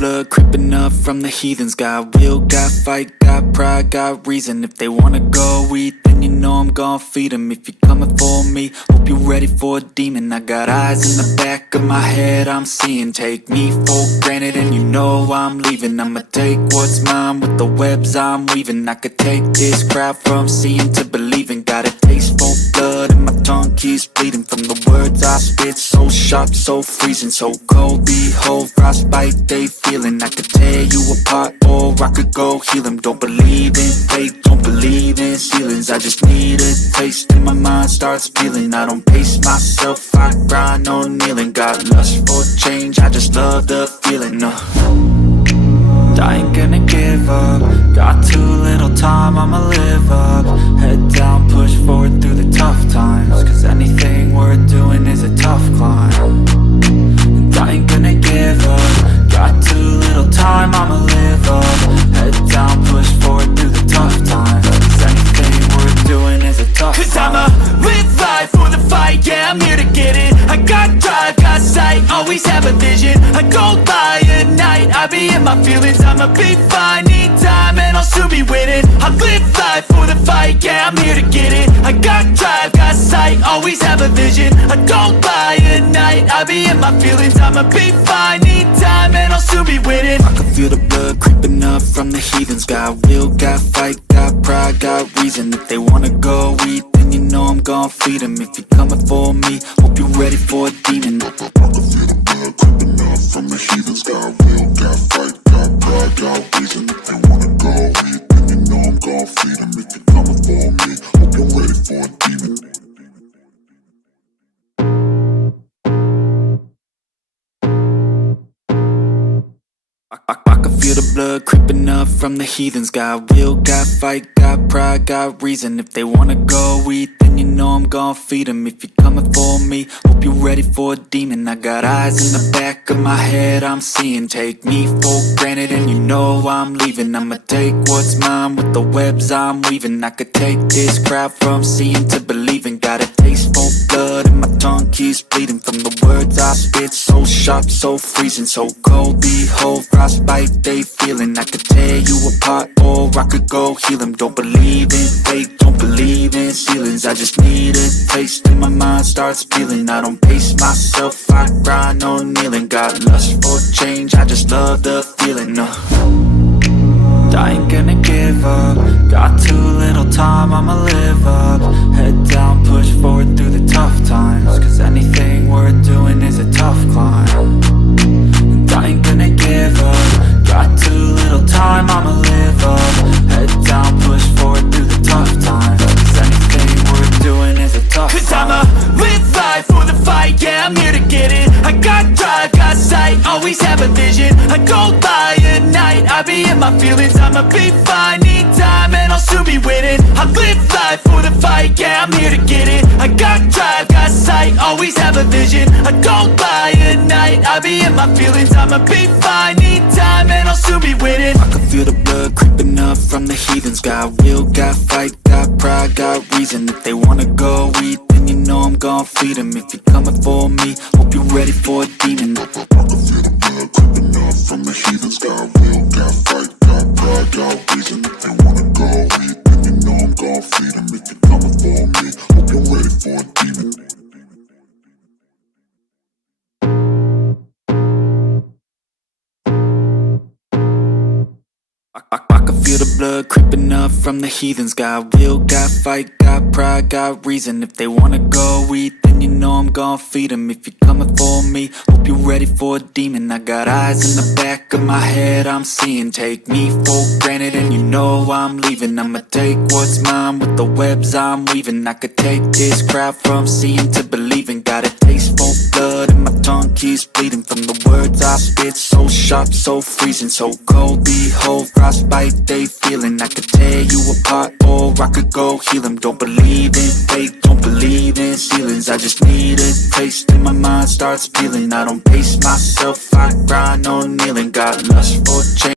blood creeping up from the heathens. Got will, got fight, got pride, got reason. If they wanna go eat, then you know I'm gon' feed them. If you're coming for me, hope you're ready for a demon. I got eyes in the back of my head, I'm seeing. Take me for granted and you know I'm leaving. I'ma take what's mine with the webs I'm weaving. I could take this crowd from seeing to believing. Got a taste for blood and my tongue keeps bleeding. From the words I spit, so sharp, so freezing, so cold. Behold, frostbite they feeling. I could tear you apart or I could go heal them. Don't believe in fate, don't believe in ceilings. I just need a taste and my mind starts peeling. I don't pace myself, I grind on kneeling. Got lust for change, I just love the feeling. I ain't gonna give up. Got too little time, I'ma live up. Head down, push forward through the tough times. Cause anything worth doing is a tough climb. And I ain't gonna give up. Got too little time, I'ma live up. Head down, push forward through the tough times. Cause anything worth doing is a tough climb. Cause I'ma live life for the fight, yeah, I'm here to get it. I got drive, got sight, always have a vision. I go by at night, I be in my feelings. I'ma be fine, need time and I'll soon be winning. I live life for the fight, yeah, I'm here to get it. I got drive, got sight, always have a vision. I don't lie at night, I be in my feelings. I'ma be fine, need time and I'll soon be winning. I can feel the blood creeping up from the heathens. Got will, got fight, got pride, got reason. If they wanna go eat, then you know I'm gon' feed them. If you're coming for me, hope you're ready for a demon. I can feel the blood creeping up from the heathens. Got will, got fight, got pride, got reason. If they wanna go eat, then you know I'm gon' feed them. If you're coming for me, hope you're ready for a demon. I can feel the blood creeping up from the heathens. Got will, got fight, got pride, got reason. If they wanna go eat, then you know I'm gon' feed them. If you're coming for me, hope you're ready for a demon. I got eyes in the back of my head, I'm seeing. Take me for granted and you know I'm leaving. I'ma take what's mine with the webs I'm weaving. I could take this crowd from seeing to believing. Got a taste for blood and my tongue keeps bleeding. From the words I spit, so sharp, so freezing, so cold. Behold, frostbite they feeling. I could tear you apart or I could go heal them. Don't believe in fate, don't believe in ceilings. I just need a taste and my mind starts peeling. I don't pace myself, I grind on kneeling. Got lust for change, I just love the feeling. I ain't gonna give up. Got too little time, I'ma live up. Head down, push forward through the tough times. Cause anything worth doing is a tough climb. And I ain't gonna give up. Got too little time, I'ma live up. Head down, push forward through the tough times. Cause anything worth doing is a tough climb. Cause I'ma live life for the fight, yeah, I'm here to get it. I got drive, got sight, always have a vision. I go by at night, I be in my feelings. I'ma be fine, need time and I'll soon be winning. I live life for the fight, yeah, I'm here to get it. I got drive, got sight, always have a vision. I go by at night, I be in my feelings. I'ma be fine, need time and I'll soon be winning. I can feel the blood creeping up from the heathens. Got will, got fight, got pride, got reason. If they wanna go eat, then you know I'm gon' feed them. If you're coming for me, hope you're ready for a demon. I can feel the blood creeping up from the heathens. Got will, got fight, got pride, got reason. If they wanna go eat, then you know I'm gon' feed them. If you're coming for me, hope you're ready for a demon. I can feel the blood creeping up from the heathens. Got will, got fight, got pride, got reason. If they wanna go eat, then you know I'm gon' feed them. If you're coming for me, hope you're ready for a demon. I got eyes in the back of my head, I'm seeing. Take me for granted and you know I'm leaving. I'ma take what's mine with the webs I'm weaving. I could take this crowd from seeing to believing. Got a taste for blood and my tongue keeps bleeding. From the words I spit, so sharp, so freezing, so cold. Behold, frostbite they feeling. I could tear you apart or I could go heal them. Don't believe in fate, don't believe in ceilings. I just need a taste and my mind starts peeling. I don't pace myself, I grind on kneeling. Got lust for change.